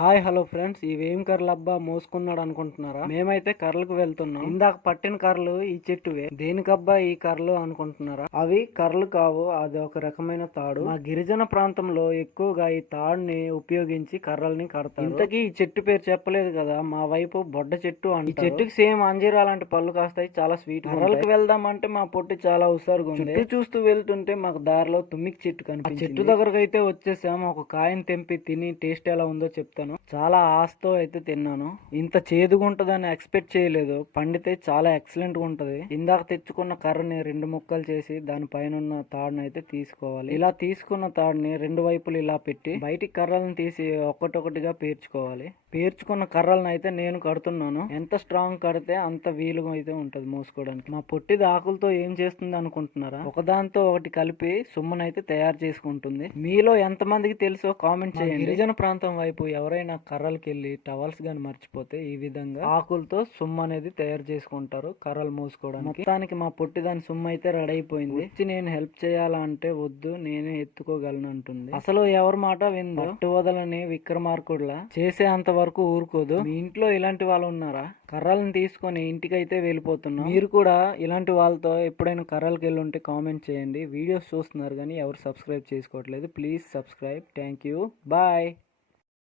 Hi hello friends, ఇవేం కర్రలు అబ్బా మోసుకున్నాడు అనుకుంటున్నారా? మేమైతే కర్రలకు వెళ్తున్నాం. ఇందాక పట్టిన కర్రలు ఈ చెట్టువే. దేనికబ్బా ఈ కర్రలు అనుకుంటున్నారా? అవి కర్రలు కావు, అది ఒక రకమైన తాడు. మా గిరిజన ప్రాంతంలో ఎక్కువగా ఈ తాడుని ఉపయోగించి కర్రల్ని కడతారు. ఇంతకీ ఈ చెట్టు పేరు చెప్పలేదు కదా, మా వైపు బొడ్డ చెట్టు అంటారు. ఈ చెట్టుకి సేమ్ అంజీరా లాంటి పళ్ళు కాస్తాయి, చాలా స్వీట్. కర్రలకు వెళ్దామంటే మా పొట్టి చాలా హుషారుగా ఉంది. చుట్టూ చూస్తూ వెళ్తుంటే మాకు దారిలో తుమ్మికి చెట్టు కనిపించింది. చెట్టు దగ్గరకు అయితే వచ్చేసాము. ఒక కాయని తెంపి తిని టేస్ట్ ఎలా ఉందో చెప్తాను. చాలా ఆశతో అయితే తిన్నాను. ఇంత చేదుగా ఉంటదని ఎక్స్పెక్ట్ చేయలేదు. పండితే చాలా ఎక్సలెంట్ గా ఉంటది. ఇందాక తెచ్చుకున్న కర్రని 2 ముక్కలు చేసి దానిపైన ఉన్న తాడుని అయితే తీసుకోవాలి. ఇలా తీసుకున్న తాడుని 2 వైపులు ఇలా పెట్టి బయటికి కర్రలను తీసి ఒక్కటొకటిగా పేర్చుకోవాలి. పేర్చుకున్న కర్రలను అయితే నేను కడుతున్నాను. ఎంత స్ట్రాంగ్ కడితే అంత వీలుగా అయితే ఉంటది మోసుకోవడానికి. మా పొట్టిది ఆకులతో ఏం చేస్తుంది అనుకుంటున్నారా? ఒకదాంతో ఒకటి కలిపి సుమ్మనైతే తయారు చేసుకుంటుంది. మీలో ఎంత మందికి తెలుసో కామెంట్ చేయండి. గిరిజన ప్రాంతం వైపు ఎవరైనా కర్రలకి వెళ్ళి టవల్స్ గాని మర్చిపోతే ఈ విధంగా ఆకులతో సుమ్మ అనేది తయారు చేసుకుంటారు కర్రలు మోసుకోవడానికి. మొత్తానికి మా పొట్టి దాని సుమ్మ అయితే రెడీ అయిపోయింది. వచ్చి నేను హెల్ప్ చేయాలా అంటే వద్దు, నేనే ఎత్తుకోగలను అంటుంది. అసలు ఎవరి మాట విందో పట్టు వదలని విక్రమార్కుడులా చేసే అంత వరకు ఊరుకోదు. మీ ఇంట్లో ఇలాంటి వాళ్ళు ఉన్నారా? కర్రలను తీసుకొని ఇంటికైతే వెళ్ళిపోతున్నాం. మీరు కూడా ఇలాంటి వాళ్ళతో ఎప్పుడైనా కర్రలకు వెళ్ళి ఉంటే కామెంట్ చేయండి. వీడియోస్ చూస్తున్నారు కానీ ఎవరు సబ్స్క్రైబ్ చేసుకోవట్లేదు. Please subscribe. Thank you. Bye.